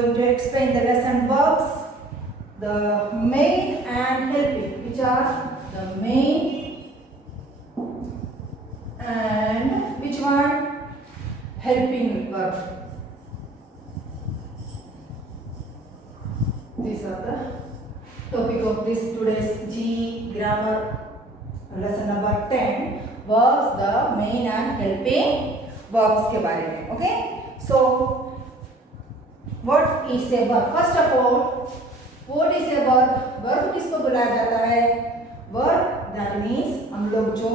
going to explain the lesson verbs, the main and helping, which are the main and which one? Helping verb. These are the topic of this today's GE grammar lesson number 10. Verbs, the main and helping verbs के बारे में. Okay? So, what is a verb? First of all, what is a verb? Verb किसको बुलाया जाता है? Verb that means हम लोग जो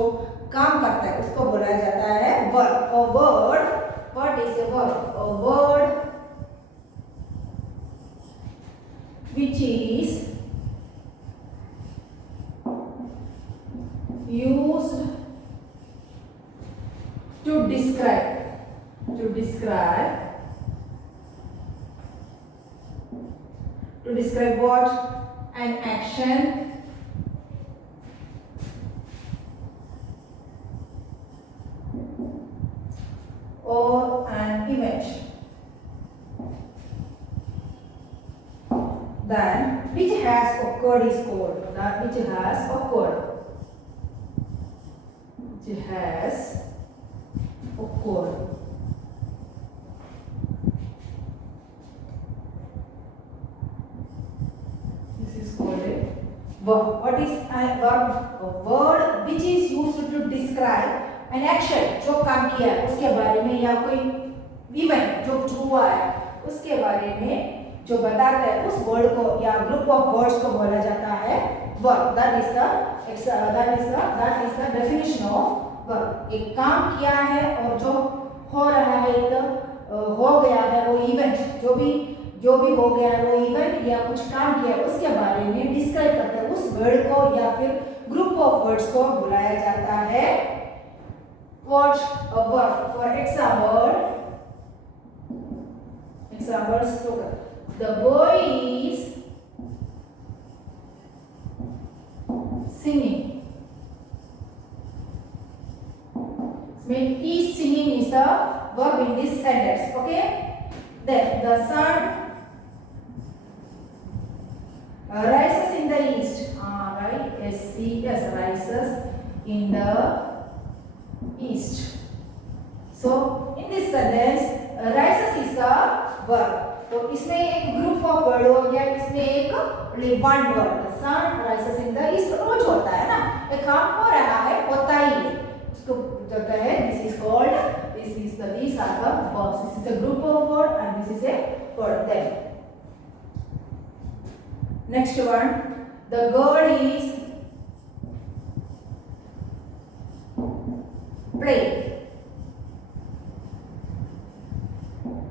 काम करता है उसको बुलाया जाता है verb. A word. What is a verb? A word which is used to describe what? An action or an event. Then which has occurred is called. That which has occurred. Which has occurred. This is called a verb. What is a verb? A word which is used to describe an action. जो काम किया है उसके बारे में या कोई event जो हुआ है उसके बारे में जो बताता है उस वर्ड को या ग्रुप ऑफ वर्ड्स को बोला जाता है verb. That is the definition of verb. एक काम किया है और जो हो रहा है हो गया है वो इवेंट जो भी हो गया है वो इवेंट या कुछ काम किया है उसके बारे में डिस्क्राइब करते हैं उस वर्ड को या फिर ग्रुप ऑफ वर्ड्स को बुलाया जाता है what? A verb. For examples, the boy is singing. Is singing is the verb in this sentence. Okay. Then the sun rises in the east. Right. S rises in the east. So in this sentence rises is the verb. तो इसमें एक group of word हो गया, इसमें एक one word. Sun rises in the east रोज होता है ना, एक काम हो रहा है होता ही है उसको कहते हैं this is called these are the verbs. This is a group of word and this is a word. Then next one, the girl is playing.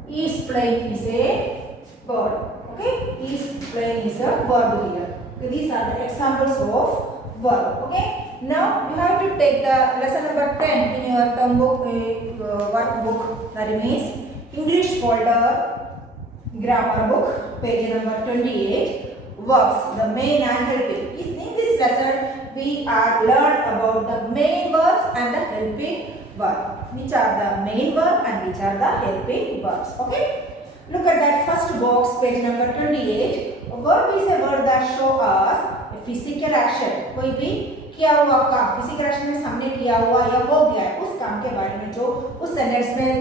Is playing is a verb. Okay, is playing is a verb here. So these are the examples of verb. Okay, now you have to take the lesson number 10 in your term book workbook. That means English folder, grammar book, page number 28. Verbs, the main and helping. In this lesson we are learned about the main verbs and the helping verb. Which are the main verb and which are the helping verbs. Okay, look at that first box, page number 28. A verb is a word that show us a physical action. कोई भी किया हुआ काम, physical action में हमने किया हुआ या हो गया है उस काम के बारे में जो उस सेंटेंस में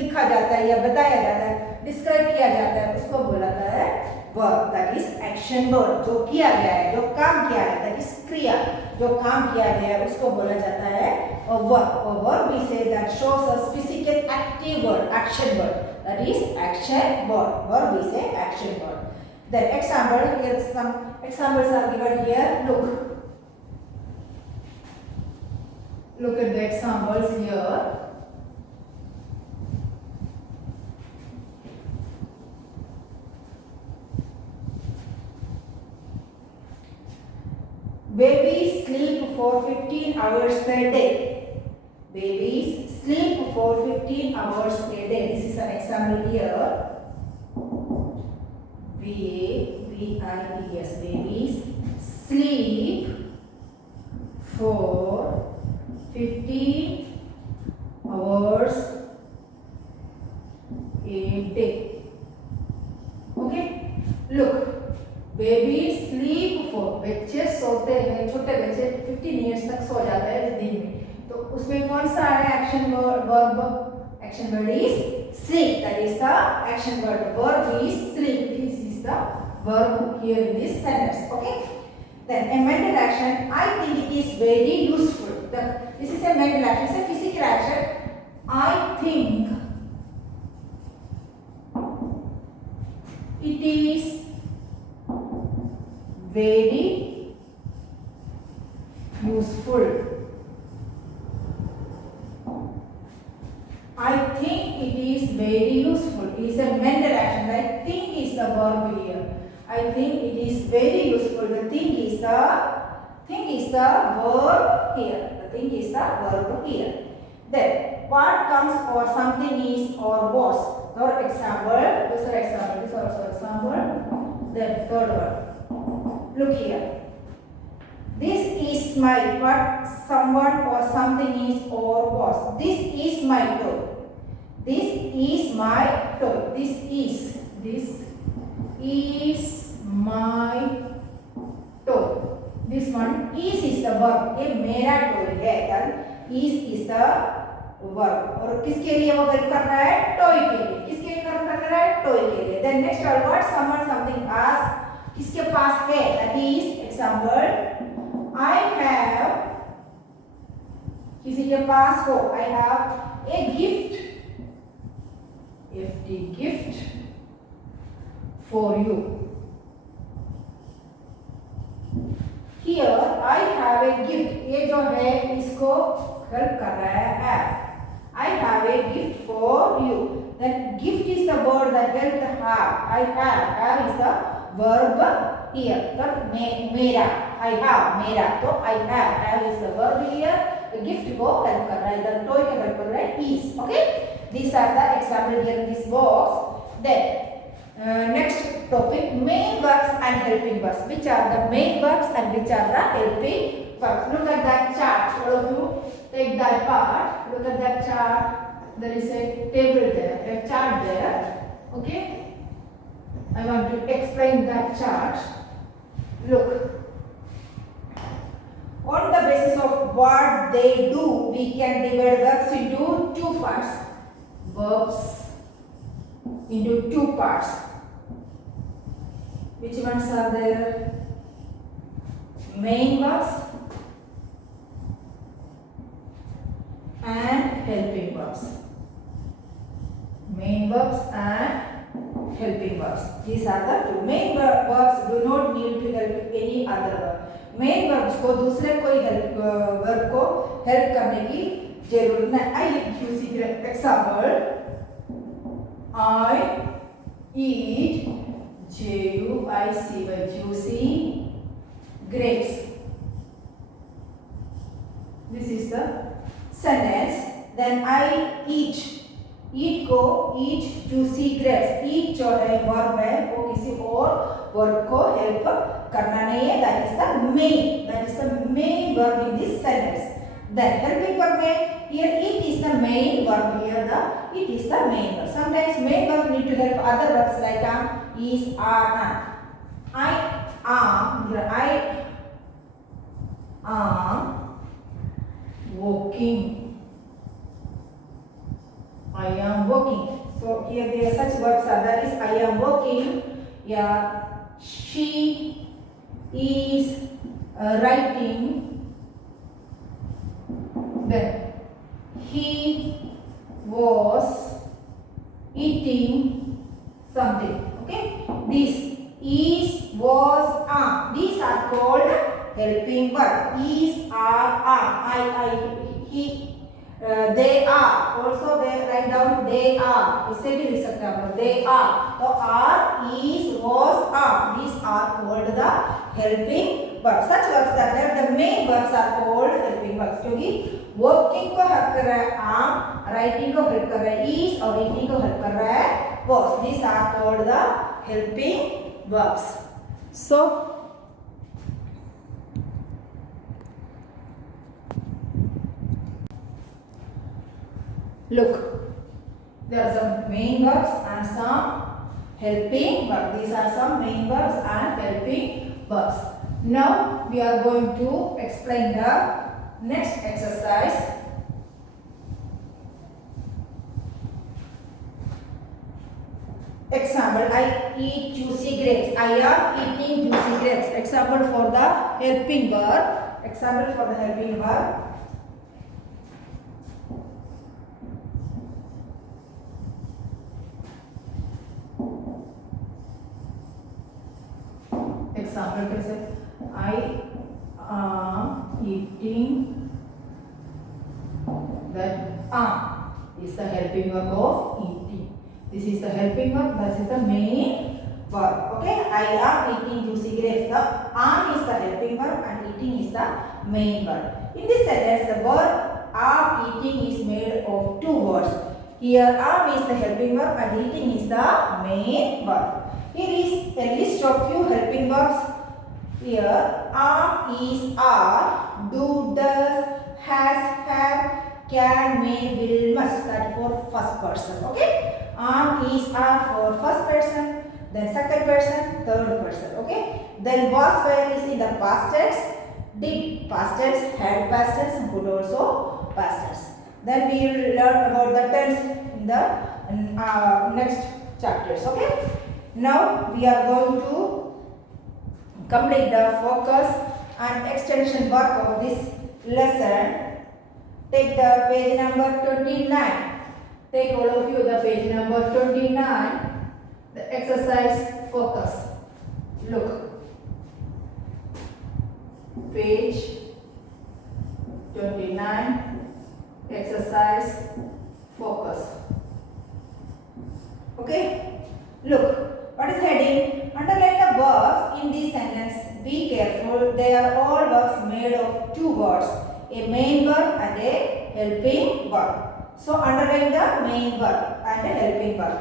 लिखा जाता है या बताया जाता है, डिस्क्राइब किया जाता है, उसको बोला जाता है verb. That is action word. जो किया गया है, जो काम किया है, that is क्रिया, जो काम किया गया है उसको बोला जाता है a verb. A verb we say that shows us physical active word, action word. That is action word. Verb we say action word. Then example, here some examples are given here. Look at the examples here. Babies sleep for 15 hours per day. Babies sleep for 15 hours per day. This is an example here. B-A-B-I-E-S. Babies sleep for 15 hours a day. Baby sleep for, बच्चे सोते हैं, छोटे बच्चे 15 years तक सो जाते हैं दिन में, तो उसमें कौन सा है action verb? Action word is sleep, that is the action word. Verb is sleep. This is the verb here in this sentence. Okay. Then a mental action, I think it is very useful. This is a mental action, it's a physical action. I think it is very useful. I think it is very useful. It is a mental action. I think is the verb here. I think it is very useful. The thing is the verb here. The thing is the verb here. Then what comes or something is or was. For example, this is example. This is also example. Then third one. Look here. This is my, what someone or something is or was. This is my toy. This is my toy. This is my toy. This one is the verb. ये मेरा toy है. Then is the verb. और किसके लिए वो verb कर रहा है? toy के लिए. किसके लिए वर्ब कर रहा है? toy के लिए. Then next word someone something as किसके पास है? That is example. I have किसी के पास हो. I have a gift. FT gift for you. Here I have a gift. ये जो है इसको हेल्प कर रहा है. I have a gift for you. That gift is the word that help the have. I have. Have is the verb here. The मेरा. I have. मेरा. तो I have. Have is the verb here. The gift को help कर रहा है. The toy को help कर रहा है. Is. Okay. These are the example here in this box. Then next topic, main verbs and helping verbs. Which are the main verbs and which are the helping verbs? Look at that chart. All of you take that part. Look at that chart. There is a table there, a chart there. Okay. I want to explain that chart. Look. On the basis of what they do, we can divide verbs into two parts. Verbs into two parts. Which ones are there? Main verbs and helping verbs. Main verbs and helping verbs. These are the two. Main verbs do not need to help any other verb. Main verbs को दूसरे कोई verb को help करने की जरूरत नहीं. I use example. I eat juicy juicy grapes. This is the sentence. Then I eat को eat juicy grapes. Eat जो है verb है वो किसी और verb को help करना नहीं है. That is the main verb in this sentence. Then helping verb में here it is the main verb. Here it is the main verb. Sometimes main verb need to help other verbs like is, are, I am. Here I am walking. I am walking. So here there are such verbs are that is I am walking. Yeah, she is writing. Then he was eating something. Okay, this is, was, are. These are called helping verb. Is, are, he, they are. Also they write down they are. इसे भी लिख सकते हैं आप लोग. They are. तो are, is, was, are. These are called the helping verbs. Such verbs that are the main verbs are called helping verbs. क्योंकि working को हेल्प कर रहा है आम, राइटिंग को हेल्प कर रहा है इज और ईटिंग को हेल्प कर रहा है was. These are called the helping verbs. So look, there are some main verbs and some helping verb. These are some main verbs and helping verbs. Now we are going to explain the next exercise. Example, I eat juicy grapes. I am eating juicy grapes. Example for the helping verb. Example for the helping verb. Example can say, I am eating. That is the helping verb of eating. This is the helping verb. This is the main verb. Okay, I am eating juicy grapes. The am is the helping verb and eating is the main verb. In this sentence, the verb am eating is made of two words. Here, am is the helping verb and eating is the main verb. Here is a list of few helping verbs. Here, am is, are, do, does, has, have, can, may, will, must. That for first person. Okay. Am is, are for first person, then second person, third person. Okay. Then was, were is in the past tense, did past tense, had past tense, and could also past tense. Then we will learn about the tense in the next chapters. Okay. Now we are going to complete the focus and extension work of this lesson. Take the page number 29. Take all of you the page number 29. The exercise focus. Look. Page 29. Exercise focus. Okay. Look. What is heading? Underline the verbs in this sentence. Be careful. They are all verbs made of two words. A main verb and a helping verb. So underline the main verb and a helping verb.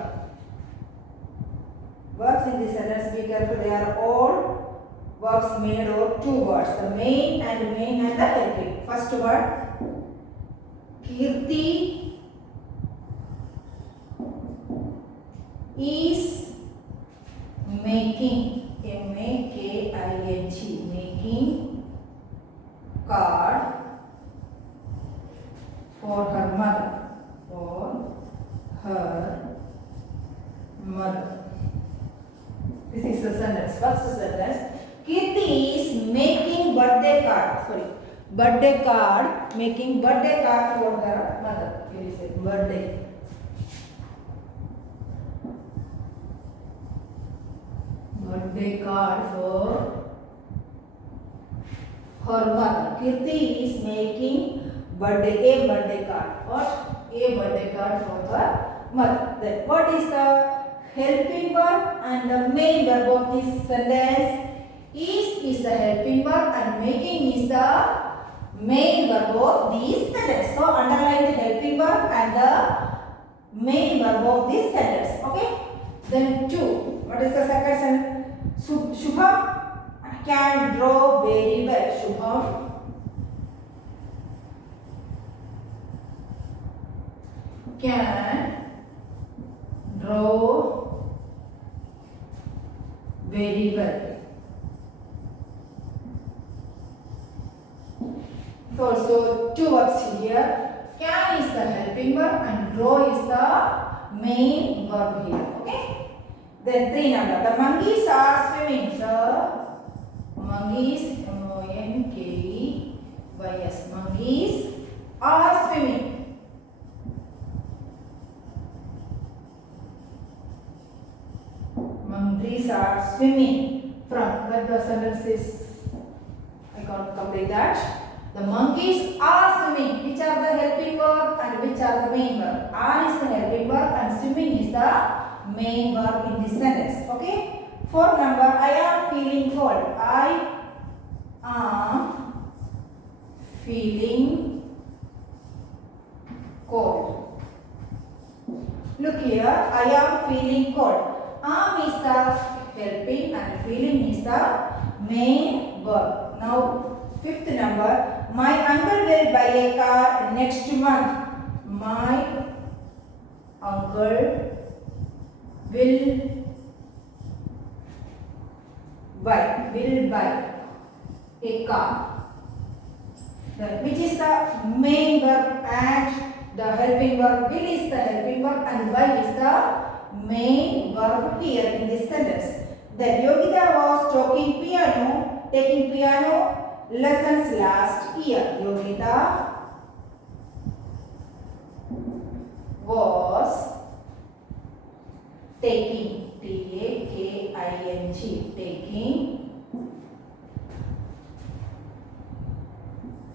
Verbs in this sentence, be careful, they are all verbs made of two words. The main and the helping. First word, Kirti is making, M-A-K-I-N-G, making card for her mother. This is the sentence. First sentence. Kirti is making birthday card. Making birthday card for her mother. Here is a birthday. Birthday card for her mother. Kirti is making a birthday card. What? A birthday card for her mother. Then what is the helping verb and the main verb of this sentence? Is the helping verb and making is the main verb of this sentence. So underline the helping verb and the main verb of this sentence. Okay. Then 2. What is the second sentence? Shubham can draw very well. Shubham can draw very well. So two verbs here. Can is the helping verb and draw is the main verb here. Okay. Then 3 number. The monkeys are swimming. The monkeys, monkeys, monkeys are swimming. Monkeys are swimming from. That the sentence is, I can't complete that. The monkeys are swimming. Which are the helping verb and which are the main verb? Are is the helping verb and swimming is the main verb in this sentence. Okay. 4 number. I am feeling cold. I am feeling cold. Look here. I am feeling cold. Am is the helping and feeling is the main verb. Now 5th number. My uncle will buy a car next month. My uncle will buy, will buy a car. Then which is the main verb and the helping verb? Will is the helping verb and buy is the main verb here in this sentence. Then Yogita was taking piano lessons last year. Yogita was taking, T-A-K-I-N-G, taking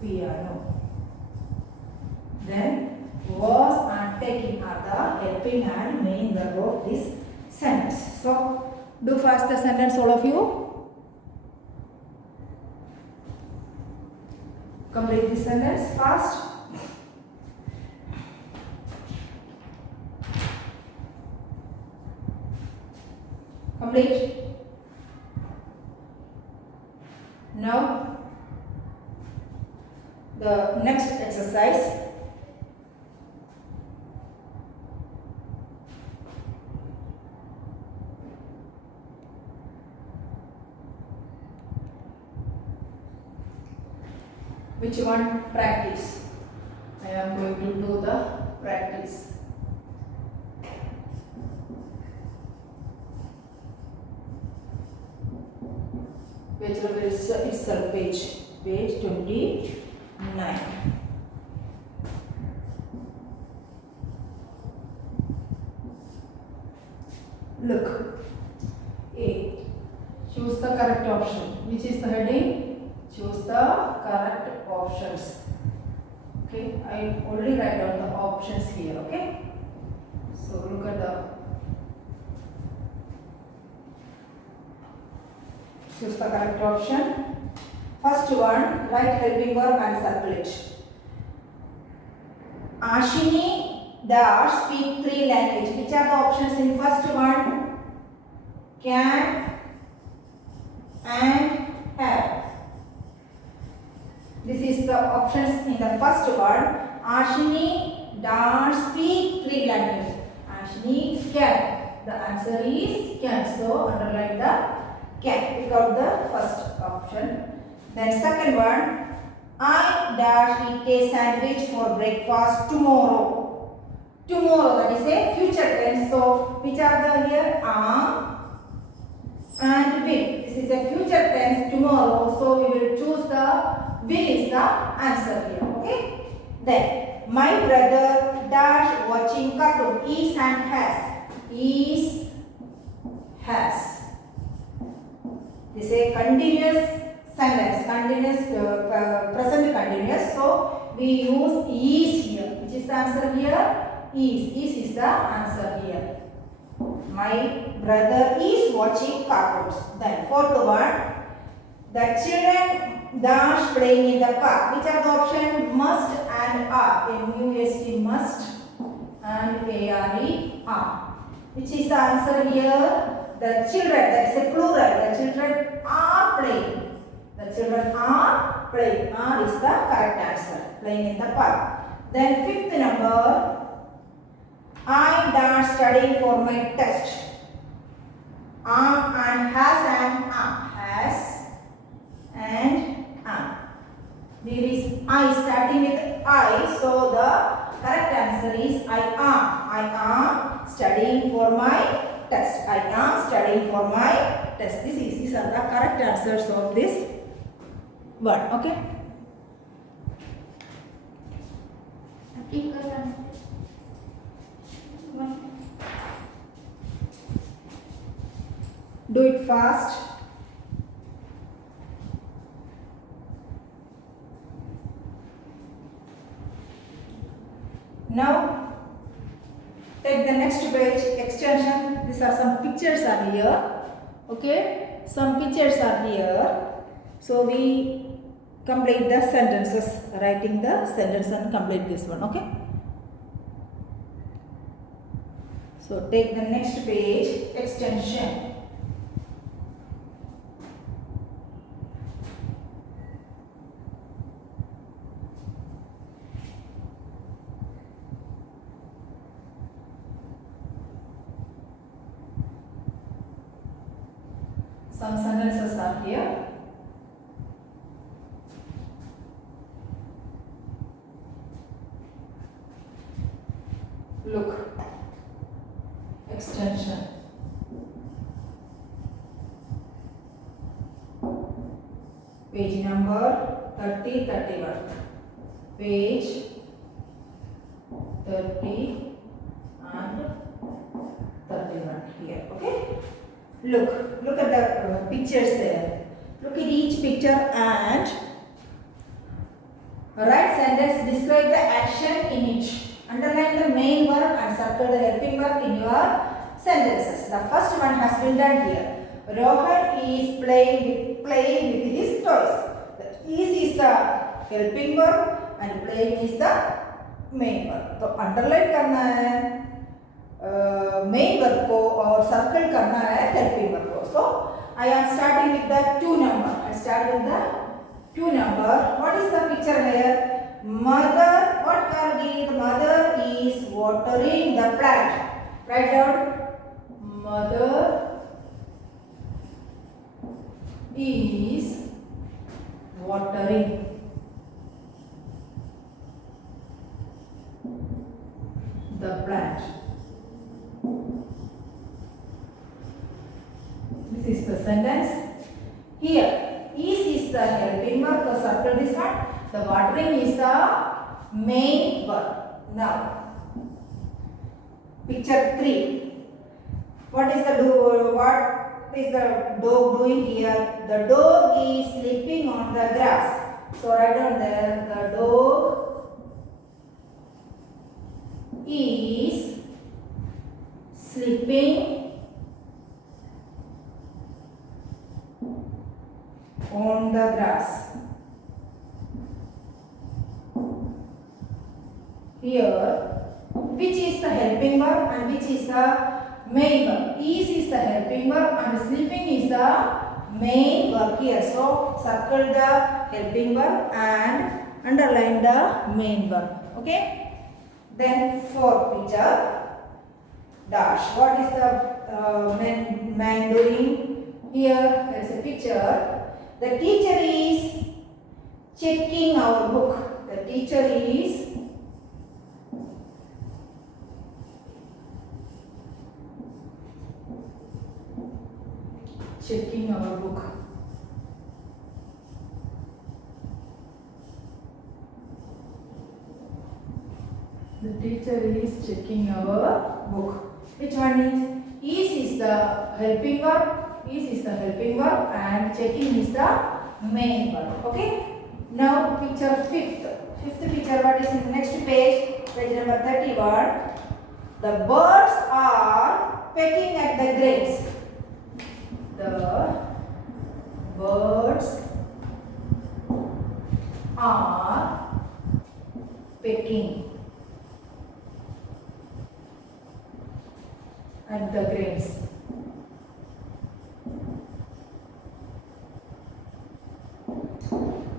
piano. Then was and taking are the helping and main verb of this sentence. So do fast the sentence, all of you. Complete this sentence fast. Complete. Now the next exercise. Which one? Practice. I am going to do the practice. Page number is itself, page 29. Look, A. Choose the correct option. Which is the heading? Choose the correct options. Okay, I already write down the options here. Okay, so look at the. Choose the correct option. First one, write helping verb and circle it. Ashini dash speak 3 languages. Which are the options in first one? Can and have. This is the options in the first one. Ashini dash speak 3 languages. Ashini can. The answer is can. So underline the can. Pick out the first option. Then second one, I dash eat a sandwich for breakfast tomorrow. Tomorrow, that is a future tense. So which are the here? Are and will. This is a future tense tomorrow. So we will choose the will is the answer here. Okay. Then my brother dash watching cartoon. Is and has. Is has. This is a continuous sentence, present continuous. So we use is here. Which is the answer here? Is the answer here. My brother is watching cartoons. Then fourth one, the children dash playing in the park. Which are the options? Must and are. M-U-S-T must and A-R-E are. Which is the answer here? The children, that is a plural. The children are playing. The children are playing. Are is the correct answer. Playing in the park. Then fifth number, I dash studying for my test. Am and has and am. Has and am. There is I starting with I. So the correct answer is I am. I am studying for my test. I am studying for my test. These are the correct answers of this word. Okay. Do it fast. Now take the next page, extension. These are some pictures are here. Okay, some pictures are here. So we complete the sentences, writing the sentence and complete this one. Okay. So take the next page, extension. Some sentences are here. Look. Extension. Page number 30, 31. Page 30 and 31 here. Okay. Look at the pictures there. Look at each picture and write sentence. Describe the action in it. Underline the main verb and circle the helping verb in your sentences. The first one has been done here. Rohan is playing with his toys. The is the helping verb and playing is the main verb. तो underline करना है main verb को और circle करना है helping verb को. So I am starting with the 2 number. I start with the 2 number. What is the picture here? Mother, what Kardi? The mother is watering the plant. Write down. Mother is watering the plant. This is the sentence. Here, is the helping verb. So circle this one. The watering is the main verb. Now, picture 3. What is the dog doing here? The dog is sleeping on the grass. So write down there. The dog is sleeping on the grass. Here, which is the helping verb and which is the main verb? Is the helping verb and sleeping is the main verb here. So, circle the helping verb and underline the main verb. Okay? Then, 4th picture. Dash. What is the man doing? Here, there is a picture. The teacher is checking our book. The teacher is checking our book. The teacher is checking our book. Which one is the helping verb? Is the helping verb and checking is the main verb. Okay. Now picture 5th. 5th picture. What is in the next page? Page number 31. The birds are pecking at the grains. The birds are pecking at the grains.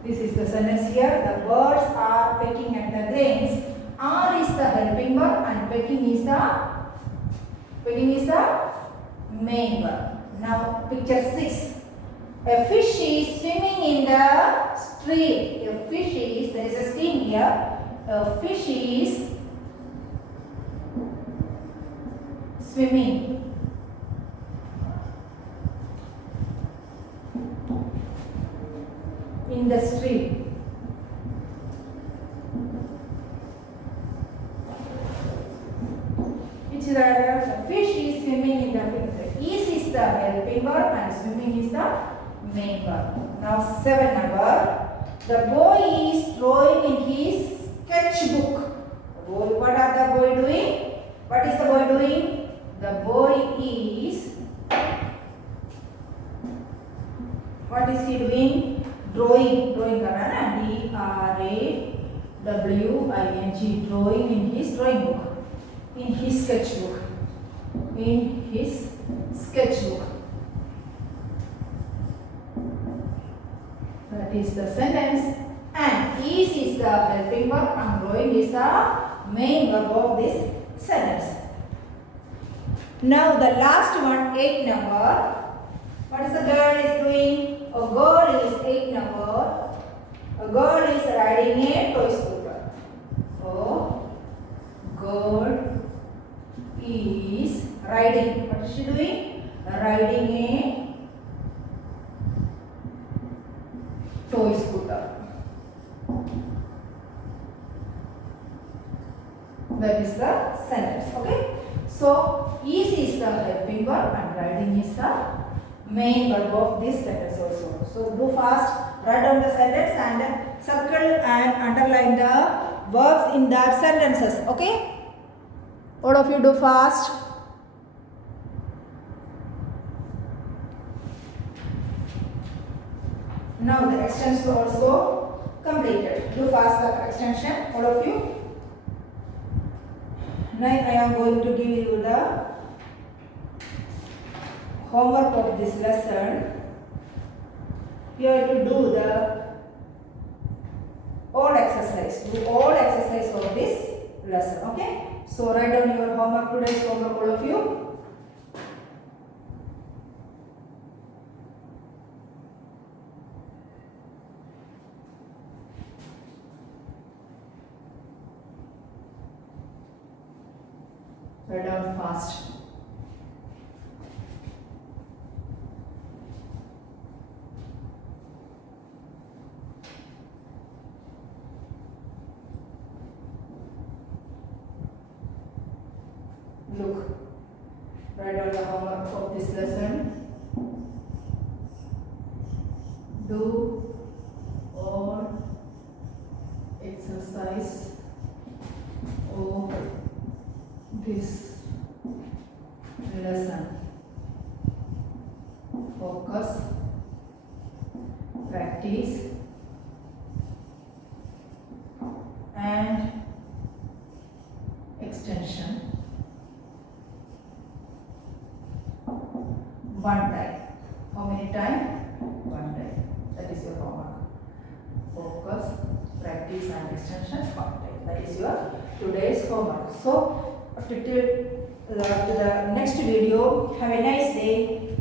This is the sentence here. The birds are pecking at the grains. Are is the helping verb and pecking is the main verb. Now picture 6. A fish is swimming in the stream. There is a stream here. A fish is swimming in the stream. Which is the fish is swimming in the stream. Is the helping verb and swimming is the main verb. Now 7 number. The boy is drawing in his sketchbook. What are the boy doing? What is the boy doing? The boy is, what is he doing? Drawing करना ना, DRAWING, drawing in his drawing book, in his sketchbook, That is the sentence. And is the helping verb and drawing is the main verb of this sentence. Now the last one, 8 number. What is the girl is doing? A girl is 8 number. A girl is riding a toy scooter. So, girl is riding. What is she doing? Riding a toy scooter. That is the sentence. Okay. So, is the helping verb and riding is the main verb of this sentence also. So, do fast. Write down the sentence and circle and underline the verbs in that sentences. Okay. All of you do fast. Now the extension also completed. Do fast the extension, all of you. Now I am going to give you the homework of this lesson. You have to do the all exercise. Do all exercise of this lesson. Okay. So write down your homework, today's homework, all of you. Write down fast. Look, write down the homework of this lesson. Do all exercise of this lesson. Focus, practice, and extension. One time. How many times? One time. That is your homework. Focus, practice and extension. One time. That is your today's homework. So, to the next video. Have a nice day.